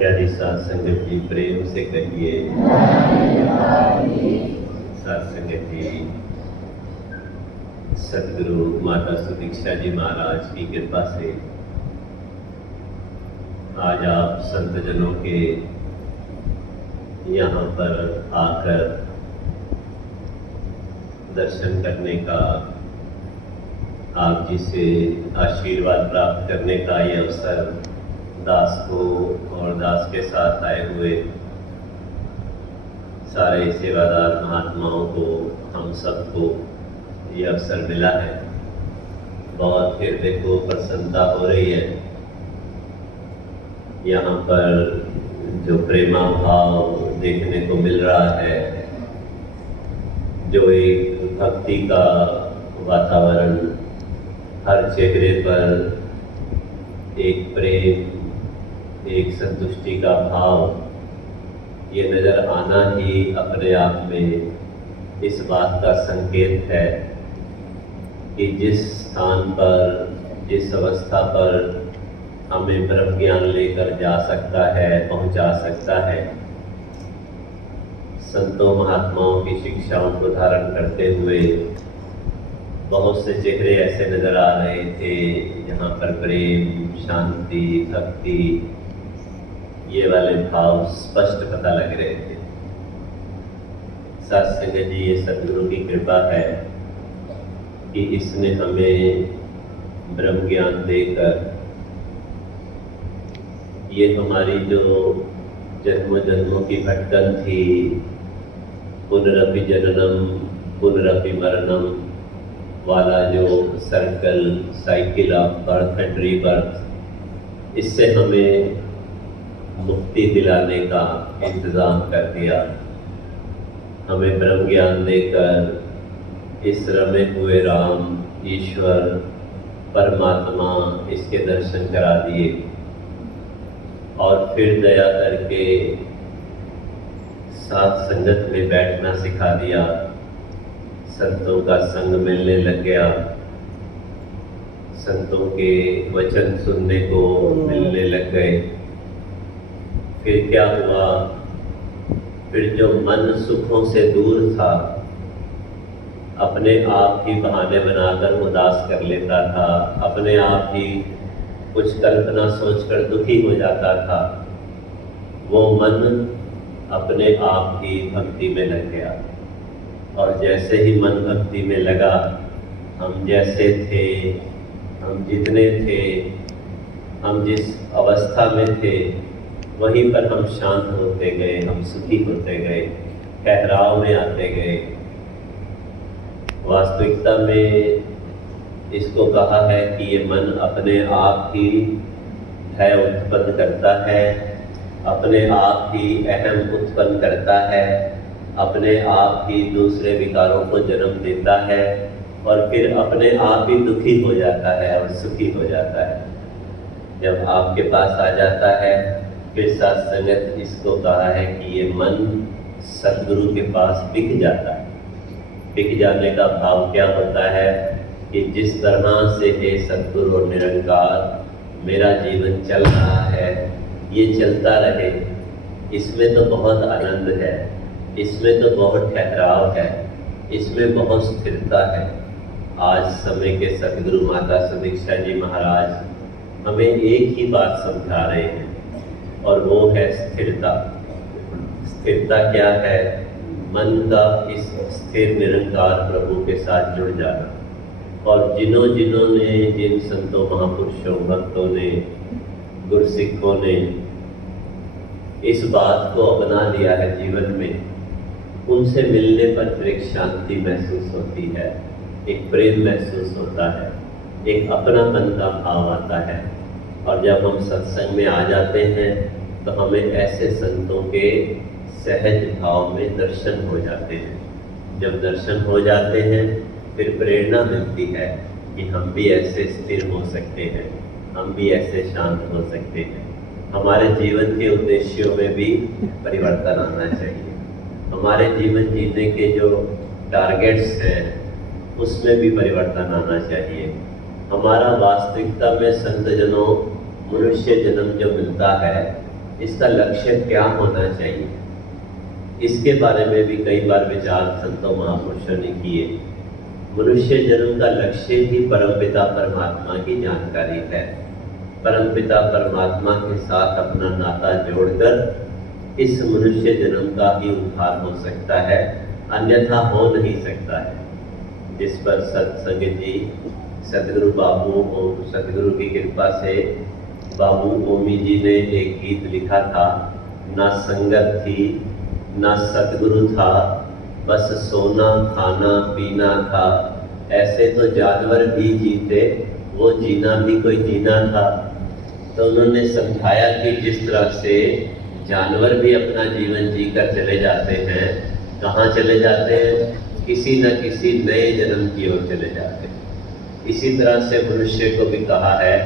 प्यारी साथ संगत जी, प्रेम से कहिए साथ संगत जी। सदगुरु माता सुदीक्षा जी महाराज की कृपा से आज आप संतजनों के यहाँ पर आकर दर्शन करने का, आप जी से आशीर्वाद प्राप्त करने का ये अवसर दास को और दास के साथ आए हुए सारे सेवादार महात्माओं को, हम सबको ये अवसर मिला है। बहुत हृदय को प्रसन्नता हो रही है। यहाँ पर जो प्रेमा भाव देखने को मिल रहा है, जो एक भक्ति का वातावरण, हर चेहरे पर एक प्रेम, एक संतुष्टि का भाव, ये नज़र आना ही अपने आप में इस बात का संकेत है कि जिस स्थान पर, जिस अवस्था पर हमें ब्रह्म ज्ञान लेकर जा सकता है, पहुंचा सकता है, संतों महात्माओं की शिक्षाओं को धारण करते हुए बहुत से चेहरे ऐसे नज़र आ रहे थे जहाँ पर प्रेम, शांति, भक्ति, ये वाले भाव स्पष्ट पता लग रहे थे। साथ संगत जी, ये सदगुरु की कृपा है कि इसने हमें ब्रह्म ज्ञान देकर ये हमारी जो जन्मों जन्मों की भटकन थी, पुनरपि जननम पुनरपि मरणम वाला जो circle, cycle of birth and rebirth, इससे हमें मुक्ति दिलाने का इंतज़ाम कर दिया। हमें ब्रह्म ज्ञान देकर इस रमे हुए राम, ईश्वर, परमात्मा, इसके दर्शन करा दिए और फिर दया करके साथ संगत में बैठना सिखा दिया। संतों का संग मिलने लग गया, संतों के वचन सुनने को मिलने लग गए। फिर क्या हुआ? फिर जो मन सुखों से दूर था, अपने आप ही बहाने बनाकर उदास कर लेता था, अपने आप ही कुछ कल्पना सोचकर दुखी हो जाता था, वो मन अपने आप ही भक्ति में लग गया। और जैसे ही मन भक्ति में लगा, हम जैसे थे, हम जितने थे, हम जिस अवस्था में थे, वहीं पर हम शांत होते गए, हम सुखी होते गए, ठहराव में आते गए। वास्तविकता में इसको कहा है कि ये मन अपने आप ही भय उत्पन्न करता है, अपने आप ही अहम उत्पन्न करता है, अपने आप ही दूसरे विकारों को जन्म देता है और फिर अपने आप ही दुखी हो जाता है और सुखी हो जाता है। जब आपके पास आ जाता है, फिर साथ संगत इसको कहा है कि ये मन सदगुरु के पास बिक जाता है। बिक जाने का भाव क्या होता है कि जिस तरह से हे सदगुरु और निरंकार मेरा जीवन चल रहा है, ये चलता रहे, इसमें तो बहुत आनंद है, इसमें तो बहुत ठहराव है, इसमें बहुत स्थिरता है। आज समय के सदगुरु माता सुदीक्षा जी महाराज हमें एक ही बात समझा रहे हैं और वो है स्थिरता। स्थिरता क्या है? मन का इस स्थिर निरंकार प्रभु के साथ जुड़ जाना। और जिन्हों ने, जिन संतों, महापुरुषों, भक्तों ने, गुरसिखों ने इस बात को अपना लिया है जीवन में, उनसे मिलने पर फिर एक शांति महसूस होती है, एक प्रेम महसूस होता है, एक अपनापन का भाव आता है। और जब हम सत्संग में आ जाते हैं तो हमें ऐसे संतों के सहज भाव में दर्शन हो जाते हैं। जब दर्शन हो जाते हैं, फिर प्रेरणा मिलती है कि हम भी ऐसे स्थिर हो सकते हैं, हम भी ऐसे शांत हो सकते हैं। हमारे जीवन के उद्देश्यों में भी परिवर्तन आना चाहिए। हमारे जीवन जीने के जो टारगेट्स हैं, उसमें भी परिवर्तन आना चाहिए। हमारा वास्तविकता में संतजनों, मनुष्य जन्म जो मिलता है, इसका लक्ष्य क्या होना चाहिए, इसके बारे में भी कई बार विचार संतों महापुरुषों ने किए। मनुष्य जन्म का लक्ष्य ही परमपिता परमात्मा की जानकारी है। परमपिता परमात्मा के साथ अपना नाता जोड़कर इस मनुष्य जन्म का ही उद्धार हो सकता है, अन्यथा हो नहीं सकता है। जिस पर सत्संग जी सतगुरु बाबू और सतगुरु की कृपा से बाबू ओमी जी ने एक गीत लिखा था, ना संगत थी ना सतगुरु था, बस सोना खाना पीना था, ऐसे तो जानवर भी जीते, वो जीना भी कोई जीना था। तो उन्होंने समझाया कि जिस तरह से जानवर भी अपना जीवन जीकर चले जाते हैं, कहाँ चले जाते हैं, किसी न किसी नए जन्म की ओर चले जाते हैं। इसी तरह से मनुष्य को भी कहा है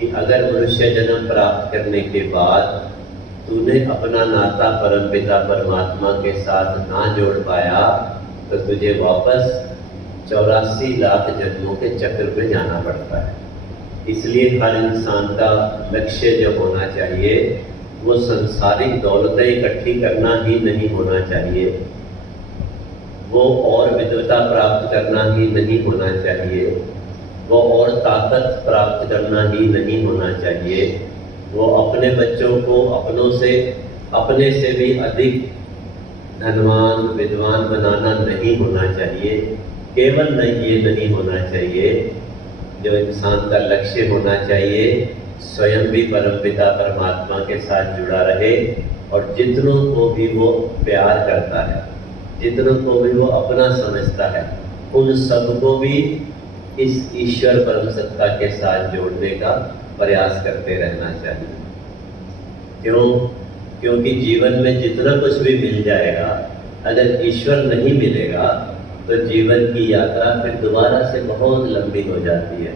कि अगर मनुष्य जन्म प्राप्त करने के बाद तूने अपना नाता परमपिता परमात्मा के साथ ना जोड़ पाया तो तुझे वापस 84 लाख जन्मों के चक्र में जाना पड़ता है। इसलिए हर इंसान का लक्ष्य जो होना चाहिए वो संसारिक दौलतें इकट्ठी करना ही नहीं होना चाहिए, वो और विद्वता प्राप्त करना ही नहीं होना चाहिए, वो और ताकत प्राप्त करना ही नहीं होना चाहिए, वो अपने बच्चों को अपने से भी अधिक धनवान विद्वान बनाना नहीं होना चाहिए। केवल ये नहीं होना चाहिए, जो इंसान का लक्ष्य होना चाहिए स्वयं भी परमपिता परमात्मा के साथ जुड़ा रहे और जितनों को भी वो प्यार करता है, जितनों को भी वो अपना समझता है, उन सबको भी इस ईश्वर परम सत्ता के साथ जोड़ने का प्रयास करते रहना चाहिए। क्योंकि जीवन में जितना कुछ भी मिल जाएगा, अगर ईश्वर नहीं मिलेगा तो जीवन की यात्रा फिर दोबारा से बहुत लंबी हो जाती है।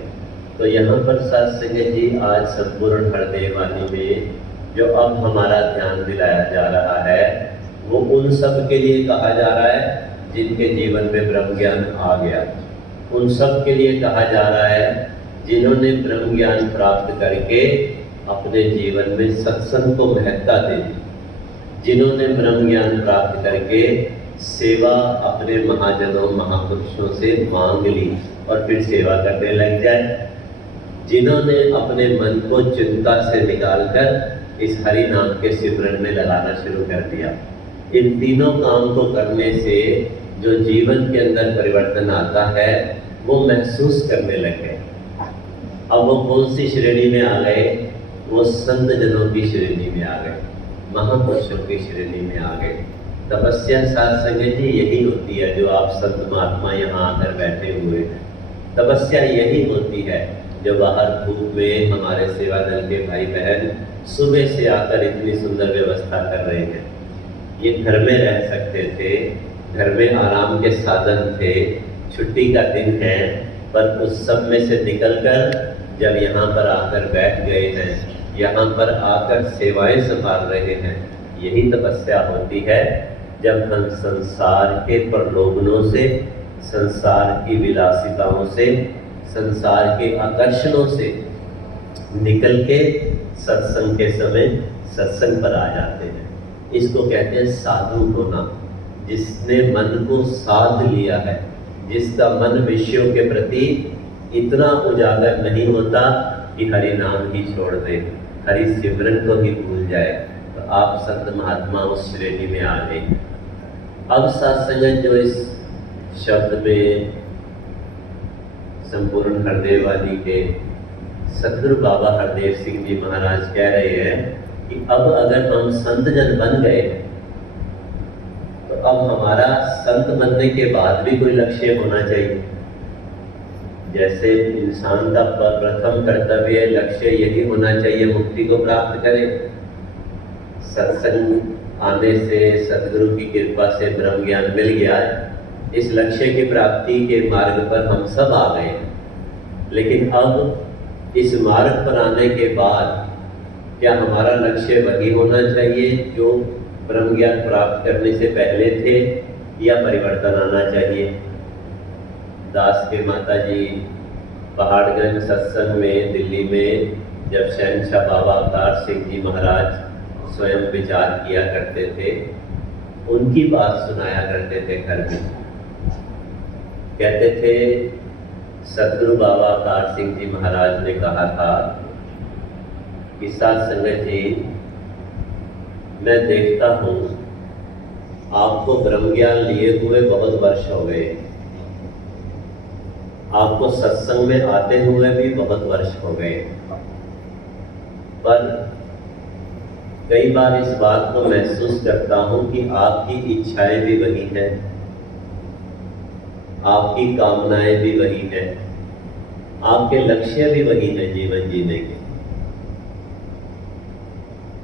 तो यहाँ पर सत्संग जी आज संपूर्ण हृदय वाणी में जो अब हमारा ध्यान दिलाया जा रहा है वो उन सब के लिए कहा जा रहा है जिनके जीवन में ब्रह्म ज्ञान आ गया, उन सब के लिए कहा जा रहा है जिन्होंने ब्रह्म ज्ञान प्राप्त करके अपने जीवन में सत्संग को महत्ता दे दी, जिन्होंने ब्रह्म ज्ञान प्राप्त करके सेवा अपने महाजनों महापुरुषों से मांग ली और फिर सेवा करने लग जाए, जिन्होंने अपने मन को चिंता से निकालकर इस हरि नाम के सिमरन में लगाना शुरू कर दिया। इन तीनों काम को करने से जो जीवन के अंदर परिवर्तन आता है वो महसूस करने लगे। अब वो कौन सी श्रेणी में आ गए? वो संत जनों की श्रेणी में आ गए, महापुरुषों की श्रेणी में आ गए। तपस्या सत्संग जी यही होती है जो आप संत महात्मा यहाँ आकर बैठे हुए हैं। तपस्या यही होती है जो बाहर धूप में हमारे सेवा दल के भाई बहन सुबह से आकर इतनी सुंदर व्यवस्था कर रहे हैं। ये घर में रह सकते थे, घर में आराम के साधन थे, छुट्टी का दिन है, पर उस सब में से निकलकर जब यहाँ पर आकर बैठ गए हैं, यहाँ पर आकर सेवाएं संभाल रहे हैं, यही तपस्या होती है। जब हम संसार के प्रलोभनों से, संसार की विलासिताओं से, संसार के आकर्षणों से निकल के सत्संग के समय सत्संग पर आ जाते हैं। इसको कहते हैं साधु होना, जिसने मन को साध लिया है, जिसका मन विषयों के प्रति इतना उजागर नहीं होता कि हरि नाम ही छोड़ दे, हरि सिमरन को ही भूल जाए। तो आप संत महात्मा उस श्रेणी में आ गए। अब सत्संग जो इस शब्द में संपूर्ण हृदय वाली के सतगुरु बाबा हरदेव सिंह जी महाराज कह रहे हैं कि अब अगर हम संत जन बन गए तो अब हमारा संत बनने के बाद भी कोई लक्ष्य होना चाहिए। जैसे इंसान का प्रथम कर्तव्य लक्ष्य यही होना चाहिए मुक्ति को प्राप्त करे। सत्संग आने से, सतगुरु की कृपा से ब्रह्म ज्ञान मिल गया है, इस लक्ष्य की प्राप्ति के मार्ग पर हम सब आ गए हैं। लेकिन अब इस मार्ग पर आने के बाद क्या हमारा लक्ष्य वही होना चाहिए जो ब्रह्म ज्ञान प्राप्त करने से पहले थे, या परिवर्तन आना चाहिए? दास के माता जी पहाड़गंज सत्संग में दिल्ली में जब शहंशाह बाबा अवतार सिंह जी महाराज स्वयं विचार किया करते थे, उनकी बात सुनाया करते थे घर में। कहते थे सदगुरु बाबा अवतार सिंह जी महाराज ने कहा था कि साध संगत जी, मैं देखता हूँ आपको ब्रह्म ज्ञान लिए हुए बहुत वर्ष हो गए, आपको सत्संग में आते हुए भी बहुत वर्ष हो गए, पर कई बार इस बात को महसूस करता हूं कि आपकी इच्छाएं भी वही हैं, आपकी कामनाएं भी वही हैं, आपके लक्ष्य भी वही हैं जीवन जीने के।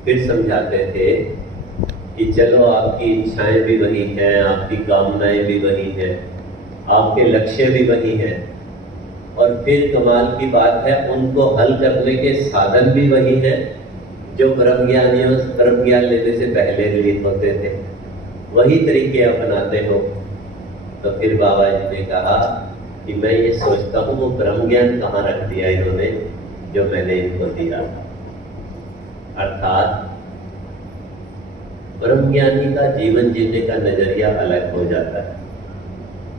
फिर समझाते थे कि चलो आपकी इच्छाएं भी वही हैं, आपकी कामनाएं भी वही हैं, आपके लक्ष्य भी वही हैं, और फिर कमाल की बात है उनको हल करने के साधन भी वही हैं जो ब्रह्म ज्ञान लेने से पहले निहित होते थे, वही तरीके अपनाते हो। तो फिर बाबा जी ने कहा कि मैं ये सोचता हूँ वो ब्रह्म ज्ञान कहाँ रख दिया इन्होंने जो मैंने इनको दिया। अर्थात ब्रह्म ज्ञानी का जीवन जीने का नजरिया अलग हो जाता है।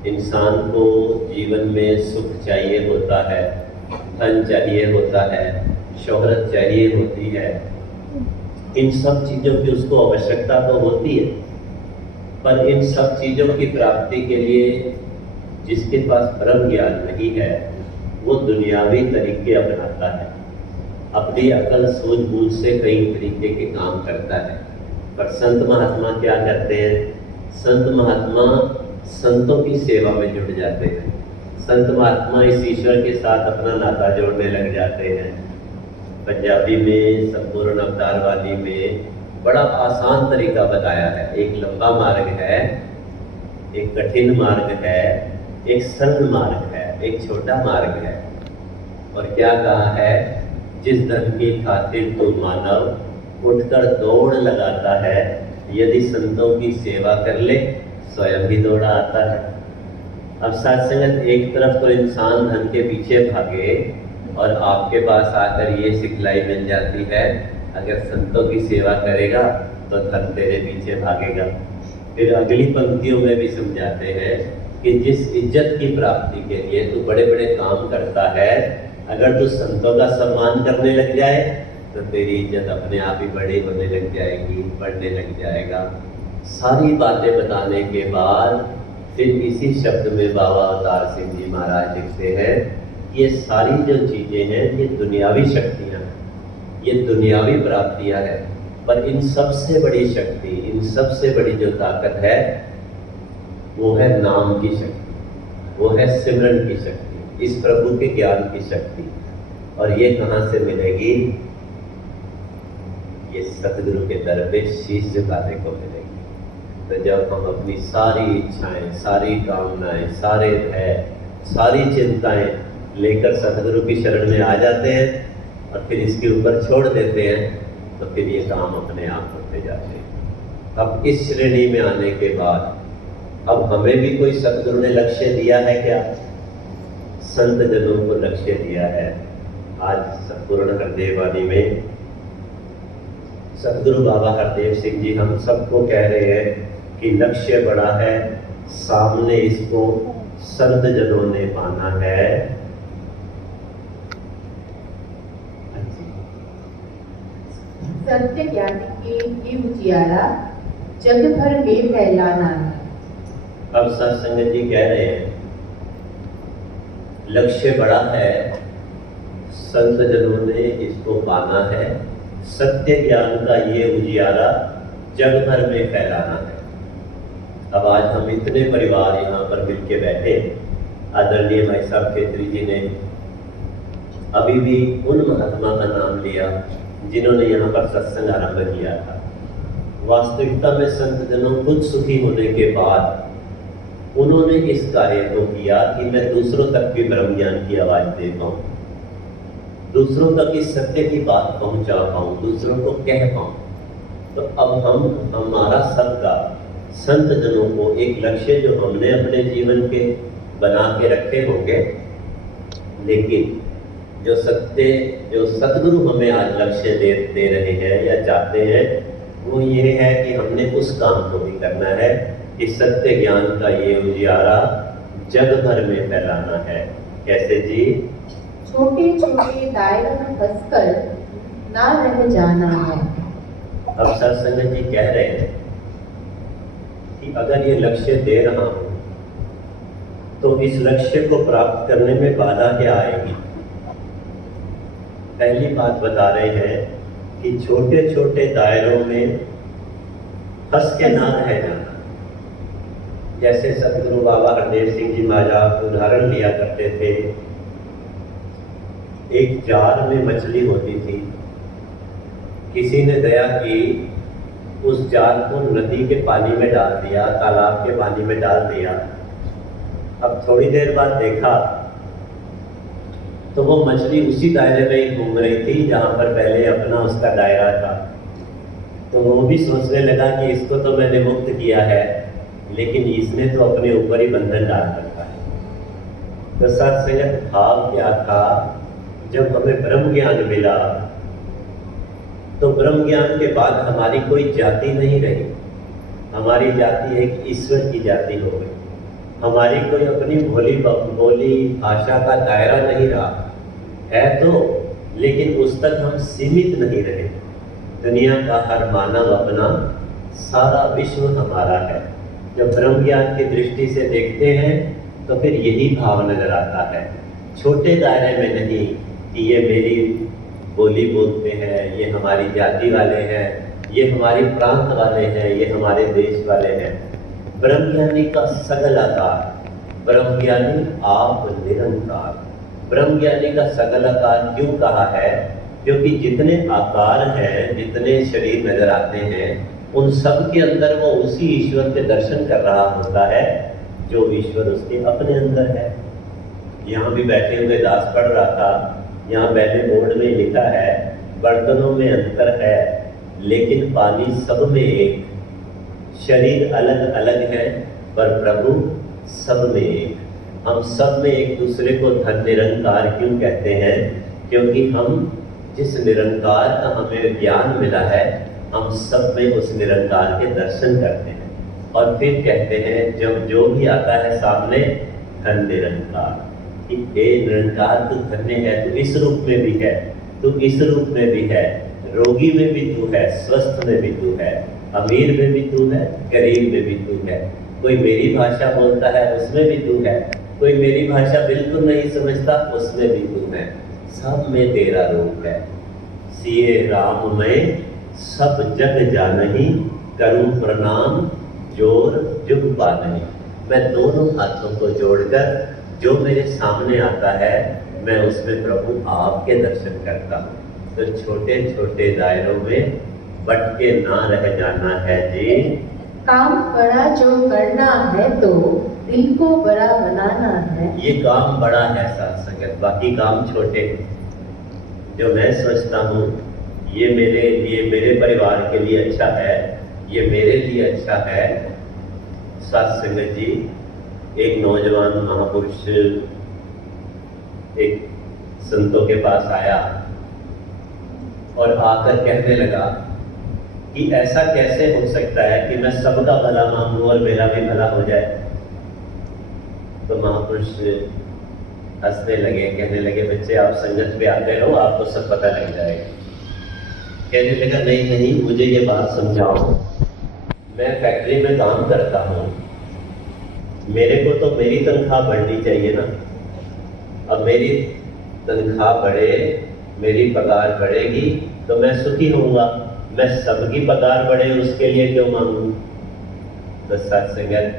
इंसान को जीवन में सुख चाहिए होता है, धन चाहिए होता है, शोहरत चाहिए होती है, इन सब चीजों की उसको आवश्यकता तो होती है, पर इन सब चीजों की प्राप्ति के लिए जिसके पास ब्रह्म ज्ञान नहीं है वो दुनियावी तरीके अपनाता है, अपनी अकल सूझबूझ से कई तरीके के काम करता है। पर संत महात्मा क्या करते हैं? संत महात्मा संतों की सेवा में जुट जाते हैं, संत महात्मा इस ईश्वर के साथ अपना नाता जोड़ने लग जाते हैं। पंजाबी में संपूर्ण अवतार वाली में बड़ा आसान तरीका बताया है। एक लंबा मार्ग है, एक कठिन मार्ग है, एक सरल मार्ग है, एक छोटा मार्ग है। और क्या कहा है? जिस धन की खातिर तो मानव उठकर दौड़ लगाता है, यदि संतों की सेवा कर ले स्वयं ही दौड़ा आता है। अब साथ संगत, एक तरफ तो इंसान धन के पीछे भागे और आपके पास आकर ये सिखलाई मिल जाती है, अगर संतों की सेवा करेगा तो धन तेरे पीछे भागेगा। फिर अगली पंक्तियों में भी समझाते हैं कि जिस इज्जत की प्राप्ति के लिए तू बड़े बड़े काम करता है, अगर तू संतों का सम्मान करने लग जाए तो तेरी इज्जत अपने आप ही बड़ी होने लग जाएगी, बढ़ने लग जाएगा। सारी बातें बताने के बाद फिर इसी शब्द में बाबा अवतार सिंह जी महाराज लिखते हैं, ये सारी जो चीजें हैं ये दुनियावी शक्तियां हैं, ये दुनियावी प्राप्तियां हैं, पर इन सबसे बड़ी शक्ति, इन सबसे बड़ी जो ताकत है वो है नाम की शक्ति, वो है सिमरन की शक्ति, इस प्रभु के ज्ञान की शक्ति। और ये कहाँ से मिलेगी? ये सतगुरु के दर पे शीश झुकाने को मिलेगी। तो जब हम अपनी सारी इच्छाएं, सारी कामनाएं, सारे भय, सारी चिंताएं लेकर सतगुरु की शरण में आ जाते हैं और फिर इसके ऊपर छोड़ देते हैं, तो फिर ये काम अपने आप होते जाते हैं। अब इस श्रेणी में आने के बाद अब हमें भी कोई सतगुरु ने लक्ष्य दिया है क्या? संत जनों को लक्ष्य दिया है। आज संपूर्ण हरदेव वाणी में सतगुरु बाबा हरदेव सिंह जी हम सबको कह रहे हैं कि लक्ष्य बड़ा है, सामने इसको संत जनों ने पाना है। सत्य ज्ञान के ये उजियारा जग भर में फैलाना है। अब सत्संग जी कह रहे हैं लक्ष्य बड़ा है, संत जनों ने इसको पाना है, सत्य ज्ञान का ये उजियारा जग भर में फैलाना है। अब आज हम इतने परिवार यहाँ पर मिलके बैठे, आदरणीय भाई साहब खेत्री जी ने अभी भी उन महात्मा का नाम लिया जिन्होंने यहाँ पर सत्संग आरंभ किया था। वास्तविकता में संत जनों खुद सुखी होने के बाद उन्होंने इस कार्य को किया कि मैं दूसरों तक भी ब्रह्म ज्ञान की आवाज दे पाऊं, दूसरों तक इस सत्य की बात पहुंचा पाऊं, दूसरों को कह पाऊं। तो अब हमारा सबका संत जनों को एक लक्ष्य जो हमने अपने जीवन के बना के रखे होंगे, लेकिन जो सत्य, जो सतगुरु हमें आज लक्ष्य दे रहे हैं या चाहते हैं, वो ये है कि हमने उस काम को भी करना है कि सत्य ज्ञान का ये उजियारा जग भर में फैलाना है। कैसे जी? छोटे छोटे दायरों में फंसकर ना रह जाना है। अब सत्संग जी कह रहे हैं कि अगर ये लक्ष्य दे रहा हूं तो इस लक्ष्य को प्राप्त करने में बाधा क्या आएगी। पहली बात बता रहे हैं कि छोटे छोटे दायरों में फंस के ना रह जाना। जैसे सतगुरु बाबा हरदेव सिंह जी महाराज उदाहरण लिया करते थे, एक जार में मछली होती थी, किसी ने दया की, उस जार को नदी के पानी में डाल दिया, तालाब के पानी में डाल दिया। अब थोड़ी देर बाद देखा तो वो मछली उसी दायरे में ही घूम रही थी जहां पर पहले अपना उसका दायरा था। तो वो भी सोचने लगा कि इसको तो मैंने मुक्त किया है, लेकिन इसने तो अपने ऊपर ही बंधन डाल रखा है। तो सत्संग भाव क्या था, जब हमें ब्रह्म ज्ञान मिला तो ब्रह्म ज्ञान के बाद हमारी कोई जाति नहीं रही। हमारी जाति एक ईश्वर की जाति हो गई। हमारी कोई अपनी भोली भाषा का दायरा नहीं रहा है, तो लेकिन उस तक हम सीमित नहीं रहे। दुनिया का हर मानव अपना, सारा विश्व हमारा है। जब ब्रह्म ज्ञान की दृष्टि से देखते हैं तो फिर यही भाव नजर आता है, छोटे दायरे में नहीं कि ये मेरी बोली बोलते हैं, ये हमारी जाति वाले हैं, ये हमारी प्रांत वाले हैं, ये हमारे देश वाले हैं। ब्रह्मज्ञानी का सगल आकार, ब्रह्मज्ञानी आप निरंकार। ब्रह्मज्ञानी का सगल आकार क्यों कहा है? क्योंकि जितने आकार हैं, जितने शरीर नजर आते हैं, उन सब के अंदर वो उसी ईश्वर के दर्शन कर रहा होता है जो ईश्वर उसके अपने अंदर है। यहाँ भी बैठे हुए दास पढ़ रहा था, यहाँ पहले बोर्ड में लिखा है बर्तनों में अंतर है लेकिन पानी सब में एक, शरीर अलग अलग है पर प्रभु सब में एक। हम सब में एक दूसरे को धन निरंकार क्यों कहते हैं? क्योंकि हम जिस निरंकार का हमें ज्ञान मिला है, हम सब में उस निरंकार के दर्शन करते हैं। और फिर कहते हैं जब जो भी आता है सामने, धन निरंकार, कि हे निरंकार तू धन्य है, तू इस रूप में भी है, तू इस रूप में भी है, रोगी में भी तू है, स्वस्थ में भी तू है, अमीर में भी तू है, गरीब में भी तू है। कोई मेरी भाषा बोलता है उसमें भी तू है, कोई मेरी भाषा बिल्कुल नहीं समझता उसमें भी तू है। सब में तेरा रूप है। सिए राम में सब जग जानही, करूं प्रणाम जोर जुग पानही। मैं दोनों हाथों को जोड़कर जो मेरे सामने आता है, मैं उसमें प्रभु आपके दर्शन करता हूँ। तो छोटे छोटे दायरों में बट के ना रह जाना है जी। काम बड़ा जो करना है तो दिल को बड़ा बनाना है। ये काम बड़ा है साथ संगत, बाकी काम छोटे। जो मैं सोचता हूँ ये मेरे लिए, मेरे परिवार के लिए अच्छा है, ये मेरे लिए अच्छा है। साथ संगत जी, एक नौजवान महापुरुष एक संतों के पास आया और आकर कहने लगा कि ऐसा कैसे हो सकता है कि मैं सबका भला मांगूं और मेरा भी भला हो जाए। तो महापुरुष हंसने लगे, कहने लगे बच्चे आप संगत पे आते रहो, आपको सब पता लग जाएगा। कहने लगा नहीं नहीं, मुझे ये बात समझाओ, मैं फैक्ट्री में काम करता हूँ, मेरे को तो मेरी तनख्वाह बढ़नी चाहिए ना। अब मेरी तनख्वाह बढ़े, मेरी पगार बढ़ेगी तो मैं सुखी होऊंगा। मैं सबकी पगार बढ़े उसके लिए क्यों मांगू? तो सत्संगत,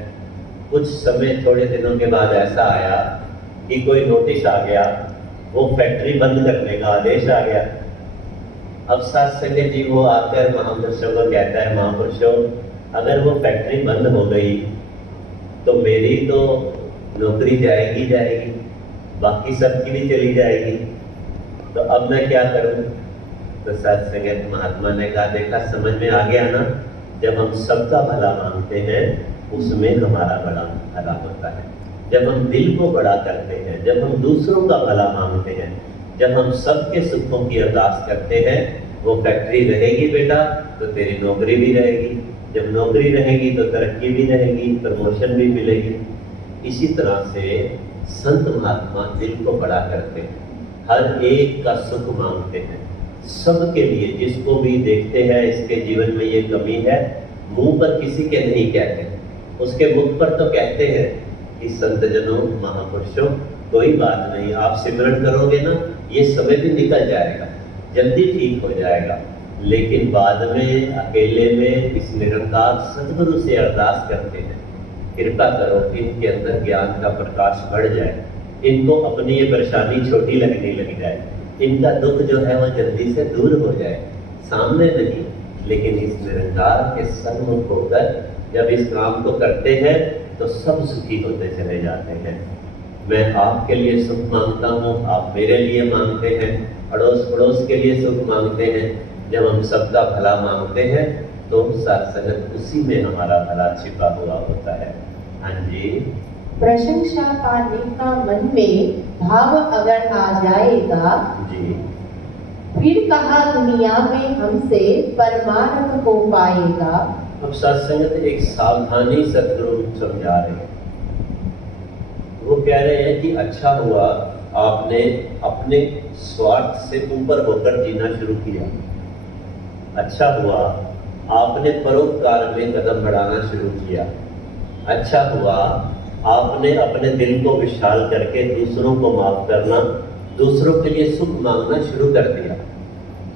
कुछ समय थोड़े दिनों के बाद ऐसा आया कि कोई नोटिस आ गया, वो फैक्ट्री बंद करने का आदेश आ गया। अब सत्संगत जी वो आकर महापुरुषों को कहता है, महापुरुषों अगर वो फैक्ट्री बंद हो गई तो मेरी तो नौकरी जाएगी जाएगी, बाकी सबकी भी चली जाएगी, तो अब मैं क्या करूं? तो सत्संगत महात्मा ने कहा देखा समझ में आ गया ना, जब हम सबका भला मांगते हैं उसमें हमारा बड़ा भला होता है। जब हम दिल को बड़ा करते हैं, जब हम दूसरों का भला मांगते हैं, जब हम सबके सुखों की अरदास करते हैं, वो फैक्ट्री रहेगी बेटा तो तेरी नौकरी भी रहेगी, जब नौकरी रहेगी तो तरक्की भी रहेगी, प्रमोशन भी मिलेगी। इसी तरह से संत महात्मा दिल को बड़ा करते हैं, हर एक का सुख मांगते हैं, सबके लिए। जिसको भी देखते हैं इसके जीवन में ये कमी है, मुंह पर किसी के नहीं कहते, उसके मुख पर तो कहते हैं कि संतजनों महापुरुषों कोई बात नहीं, आप सिमरन करोगे ना ये समय भी निकल जाएगा, जल्दी ठीक हो जाएगा। लेकिन बाद में अकेले में इस निरंकार सद्गुरु से अरदास करते हैं, कृपा करो कि इनके अंदर ज्ञान का प्रकाश बढ़ जाए, इनको अपनी ये परेशानी छोटी लगने लग जाए, इनका दुख जो है वो जल्दी से दूर हो जाए। सामने नहीं, लेकिन इस निरंकार के सन्मुख होकर जब इस काम को करते हैं तो सब सुखी होते चले जाते हैं। मैं आपके लिए सुख मांगता हूँ, आप मेरे लिए मांगते हैं, अड़ोस पड़ोस के लिए सुख मांगते हैं। जब हम सबका भला मांगते हैं तो साथ संगत उसी में हमारा भला छिपा हुआ होता है। हाँ जी। प्रशंसा पाने का मन में भाव अगर आ जाएगा जी, फिर कहा दुनिया में हमसे परमानंद हो पाएगा। अब सत्संगत एक सावधानी सद्गुरु समझा रहे हैं। वो कह रहे हैं कि अच्छा हुआ आपने अपने स्वार्थ से ऊपर होकर जीना शुरू किया, अच्छा हुआ आपने परोपकार में कदम बढ़ाना शुरू किया, अच्छा हुआ आपने अपने दिल को विशाल करके दूसरों को माफ करना, दूसरों के लिए सुख मांगना शुरू कर दिया।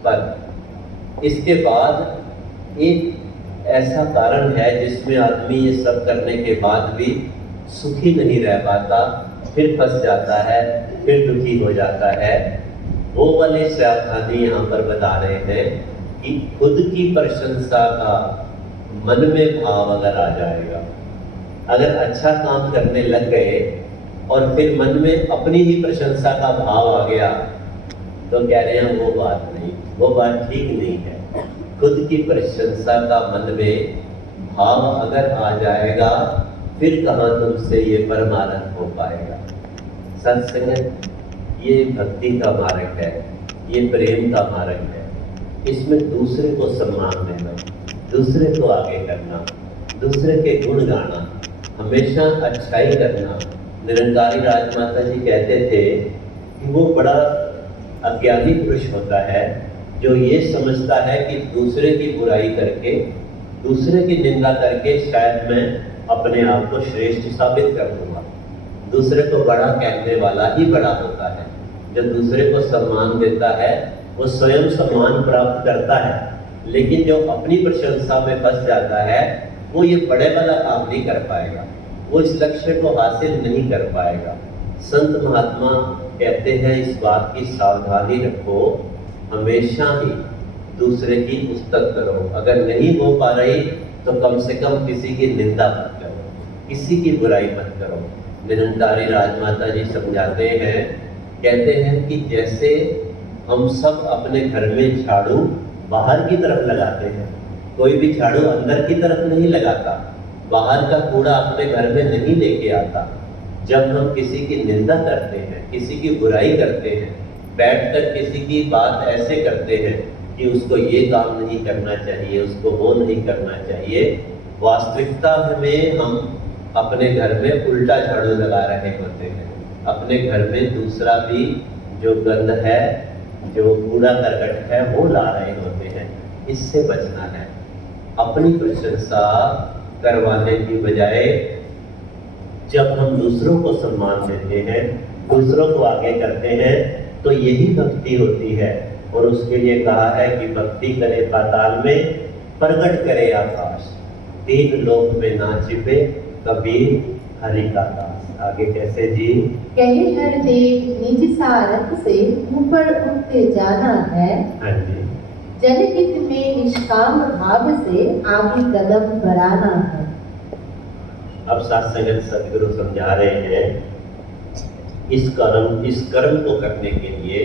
पर इसके बाद एक ऐसा कारण है जिसमें आदमी ये सब करने के बाद भी सुखी नहीं रह पाता, फिर फंस जाता है, फिर दुखी हो जाता है। वो वाले सावधानी यहाँ पर बता रहे हैं कि खुद की प्रशंसा का मन में भाव अगर आ जाएगा, अगर अच्छा काम करने लग गए और फिर मन में अपनी ही प्रशंसा का भाव आ गया, तो कह रहे हैं वो बात नहीं, वो बात ठीक नहीं है। खुद की प्रशंसा का मन में भाव अगर आ जाएगा, फिर कहाँ तुमसे ये परमानंद हो पाएगा। सत्संग ये भक्ति का मार्ग है, ये प्रेम का मार्ग है। इसमें दूसरे को सम्मान देना, दूसरे को आगे करना, दूसरे के गुण गाना, हमेशा अच्छाई करना। निरंकारी राजमाता जी कहते थे कि वो बड़ा अज्ञानी पुरुष होता है जो ये समझता है कि दूसरे की बुराई करके, दूसरे की निंदा करके शायद मैं अपने आप को श्रेष्ठ साबित कर दूंगा। दूसरे को बड़ा कहने वाला ही बड़ा होता है। जो दूसरे को सम्मान देता है वो स्वयं सम्मान प्राप्त करता है, लेकिन जो अपनी प्रशंसा में फंस जाता है वो ये बड़े वाला काम नहीं कर पाएगा, वो इस लक्ष्य को हासिल नहीं कर पाएगा। संत महात्मा कहते हैं इस बात की सावधानी रखो, हमेशा ही दूसरे की उस्तत करो। अगर नहीं हो पा रही तो कम से कम किसी की निंदा मत करो, किसी की बुराई मत करो। निरंकारी राजमाता जी समझाते हैं, कहते हैं कि जैसे हम सब अपने घर में झाड़ू बाहर की तरफ लगाते हैं, कोई भी झाड़ू अंदर की तरफ नहीं लगाता, बाहर का कूड़ा अपने घर में नहीं लेके आता। जब हम किसी की निंदा करते हैं, किसी की बुराई करते हैं, बैठकर किसी की बात ऐसे करते हैं कि उसको ये काम नहीं करना चाहिए, उसको वो नहीं करना चाहिए, वास्तविकता में हम अपने घर में उल्टा झाड़ू लगा रहे होते हैं। अपने घर में दूसरा भी जो गंद है, जो कूड़ा करकट है वो ला रहे होते हैं। इससे बचना है। अपनी प्रशंसा करवाने की बजाय जब हम दूसरों को सम्मान देते हैं, दूसरों को आगे करते हैं, तो यही भक्ति होती है। और उसके लिए कहा है कि भक्ति करे पाताल में, प्रगट करे आकाश, तीन लोक में ना छिपे कबीर हरि का दास। आगे कैसे जी? कहे हर देव निज सारथ से ऊपर उठते जाना है। हाँ जी। जनहित में निष्काम भाव से आगे कदम बढ़ाना है। अब सत्संग सदगुरु समझा रहे हैं इस कर्म को करने के लिए,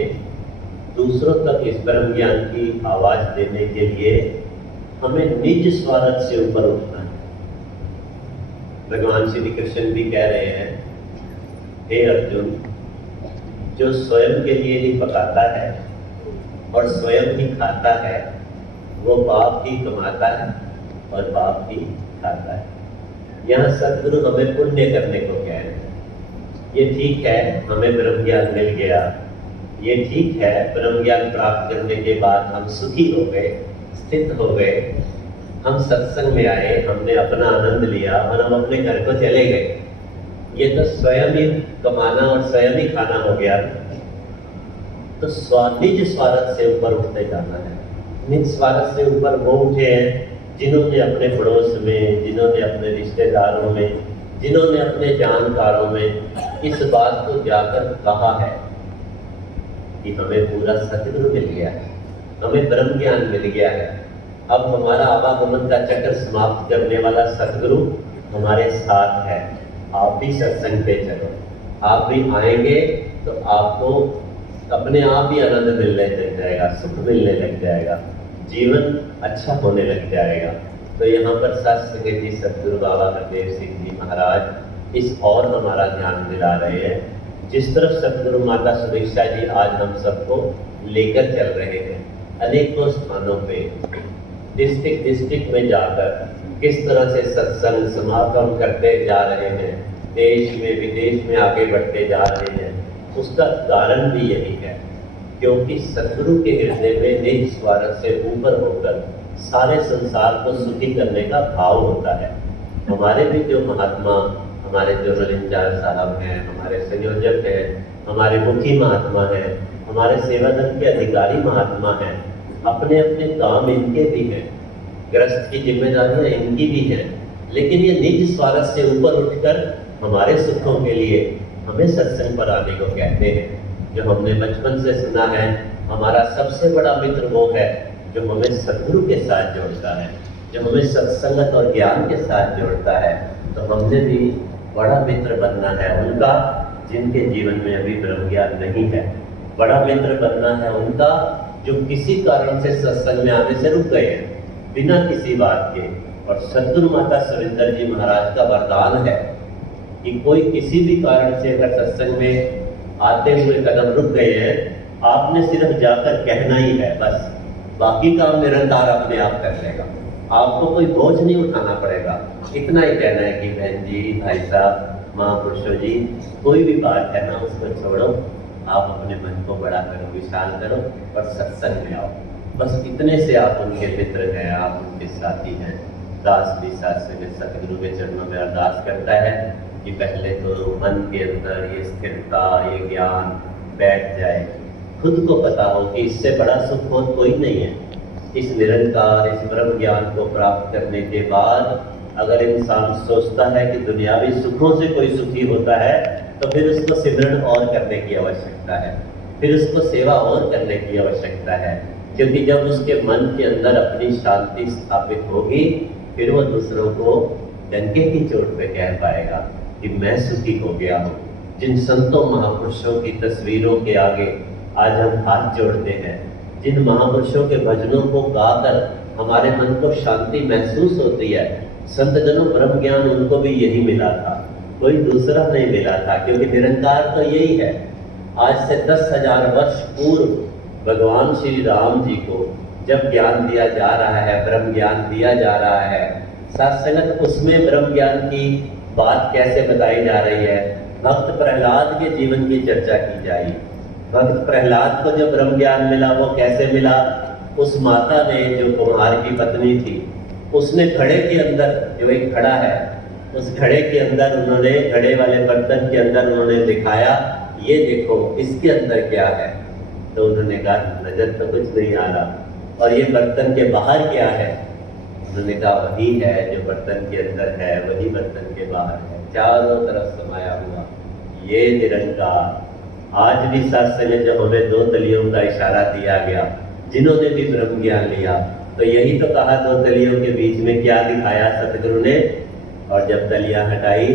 दूसरों तक इस ब्रह्म ज्ञान की आवाज देने के लिए हमें निज स्वार्थ से ऊपर उठना है। भगवान श्री कृष्ण भी कह रहे हैं, हे अर्जुन, जो स्वयं के लिए ही पकाता है और स्वयं ही खाता है, वो पाप ही कमाता है और पाप ही खाता है। यहाँ सदगुरु हमें पुण्य करने को कह रहे हैं। ये ठीक है, हमें ब्रह्म ज्ञान मिल गया, ये ठीक है, ब्रह्म ज्ञान प्राप्त करने के बाद हम सुखी हो गए, स्थित हो गए, हम सत्संग में आए, हमने अपना आनंद लिया और हम अपने घर को चले गए। ये तो स्वयं ही कमाना और स्वयं ही खाना हो गया। तो निज स्वार्थ से ऊपर उठते जाना है। निज स्वार्थ से ऊपर वो उठे हैं जिन्होंने अपने पड़ोस में, जिन्होंने अपने रिश्तेदारों में, जिन्होंने अपने जानकारों में इस बात को जाकर कहा है कि हमें पूरा सतगुरु मिल गया है, हमें ब्रह्म ज्ञान मिल गया है, अब हमारा आवागमन का चक्र समाप्त करने वाला सतगुरु हमारे साथ है, आप भी सत्संग पे चलो, आप भी आएंगे तो आपको अपने आप ही आनंद मिलने लग जाएगा, सुख मिलने लग जाएगा, जीवन अच्छा होने लग जाएगा। तो यहाँ पर सत्संग जी सतगुरु बाबा हरदेव सिंह जी महाराज इस और हमारा ध्यान दिला रहे हैं। जिस तरफ सतगुरु माता सुदीक्षा जी आज हम सबको लेकर चल रहे हैं, अनेकों स्थानों पे डिस्ट्रिक्ट में जाकर किस तरह से सत्संग समागम करते जा रहे हैं, देश में विदेश में आगे बढ़ते जा रहे हैं, उसका कारण भी यही है क्योंकि सतगुरु के हृदय में निज स्वार्थ से ऊपर होकर सारे संसार को सुखी करने का भाव होता है। हमारे भी जो महात्मा, हमारे जो इंचार्ज साहब हैं, हमारे संयोजक हैं, हमारे मुखी महात्मा हैं, हमारे सेवादल के अधिकारी महात्मा हैं, अपने अपने काम इनके भी हैं, गृहस्थ की जिम्मेदारियां इनकी भी हैं, लेकिन ये निज स्वार्थ से ऊपर उठकर हमारे सुखों के लिए हमें सत्संग पर आने को कहते हैं। जो हमने बचपन से सुना है, हमारा सबसे बड़ा मित्र वो है जो हमें सतगुरु के साथ जोड़ता है, जो हमें सत्संगत और ज्ञान के साथ जोड़ता है। तो हमने भी बड़ा मित्र बनना है उनका जिनके जीवन में अभी ब्रह्म ज्ञान नहीं है। बड़ा मित्र बनना है उनका जो किसी कारण से सत्संग में आने से रुक गए हैं बिना किसी बात के। और सतगुरु माता सुरेंद्र जी महाराज का वरदान है कि कोई किसी भी कारण से अगर सत्संग में आते हुए कदम रुक गए हैं, आपने सिर्फ जाकर कहना ही है, बस बाकी काम निरंकार अपने आप कर लेगा, आपको कोई बोझ नहीं उठाना पड़ेगा। इतना ही कहना है कि बहन जी, भाई साहब, महापुरुषों जी, कोई भी बात है ना उसको छोड़ो, आप अपने मन को बड़ा करो, विशाल करो और सत्संग में आओ। बस इतने से आप उनके मित्र हैं, आप उनके साथी हैं। दास भी शास्त्र में सतगुरु के चरणों में अरदास करता है कि पहले तो मन के अंदर ये स्थिरता, ये ज्ञान बैठ जाए, खुद को पता हो कि इससे बड़ा सुख और कोई नहीं है। इस निरंकार, इस ब्रह्म ज्ञान को प्राप्त करने के बाद अगर इंसान सोचता है कि दुनियावी सुखों से कोई सुखी होता है तो फिर उसको सिमरन और करने की आवश्यकता है, फिर उसको सेवा और करने की आवश्यकता है। क्योंकि जब उसके मन के अंदर अपनी शांति स्थापित होगी, फिर वो दूसरों को डंके की चोट पे कह पाएगा कि मैं सुखी हो गया हूँ। जिन संतों महापुरुषों की तस्वीरों के आगे आज हम हाथ जोड़ते हैं, जिन महापुरुषों के भजनों को गाकर हमारे मन को शांति महसूस होती है, संत जनों ब्रह्म ज्ञान उनको भी यही मिला था, कोई दूसरा नहीं मिला था। क्योंकि निरंकार तो यही है। आज से 10,000 वर्ष पूर्व भगवान श्री राम जी को जब ज्ञान दिया जा रहा है, ब्रह्म ज्ञान दिया जा रहा है, साथ संगत उसमें ब्रह्म ज्ञान की बात कैसे बताई जा रही है। भक्त प्रहलाद के जीवन की चर्चा की जाए। भक्त प्रहलाद को जो ब्रह्म ज्ञान मिला वो कैसे मिला। उस माता ने, जो कुम्हार की पत्नी थी, उसने घड़े के अंदर, जो एक घड़ा है, उस घड़े के अंदर उन्होंने, घड़े वाले बर्तन के अंदर उन्होंने दिखाया, ये देखो इसके अंदर क्या है। तो उन्होंने कहा नजर तो कुछ नहीं आ रहा, और ये बर्तन के बाहर क्या है। उन्होंने कहा वही है जो बर्तन के अंदर है, वही बर्तन के बाहर है, चारों तरफ समाया हुआ ये निरंकार। आज भी शास्त्र में जब हमें 2 तलियों का इशारा दिया गया, जिन्होंने भी ब्रह्म ज्ञान लिया, तो यही तो कहा 2 तलियों के बीच में क्या दिखाया सतगुरु ने, और जब तलियां हटाई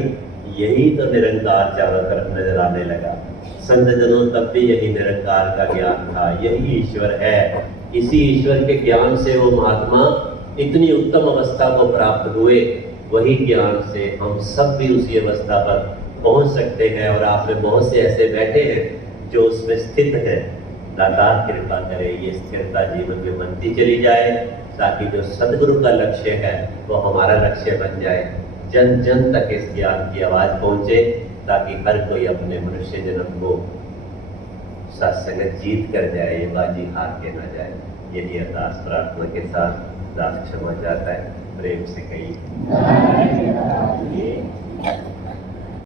यही तो निरंकार चारों तरफ नजर आने लगा। संत जनों तब भी यही निरंकार का ज्ञान था, यही ईश्वर है। इसी ईश्वर के ज्ञान से वो महात्मा इतनी उत्तम अवस्था को प्राप्त हुए। वही ज्ञान से हम सब भी उसी अवस्था पर पहुंच सकते हैं। और आप में बहुत से ऐसे बैठे हैं जो उसमें स्थित हैं, दाता कृपा करे ये स्थिरता जीवन में बनती चली जाए, ताकि जो सदगुरु का लक्ष्य है वो हमारा लक्ष्य बन जाए। जन जन तक इस ज्ञान की आवाज पहुंचे, ताकि हर कोई अपने मनुष्य जन्म को सत्संग जीत कर जाए, ये बाजी हार के ना जाए। यही अरदास प्रार्थना के साथ दास क्षमा चाहता है, प्रेम से कही।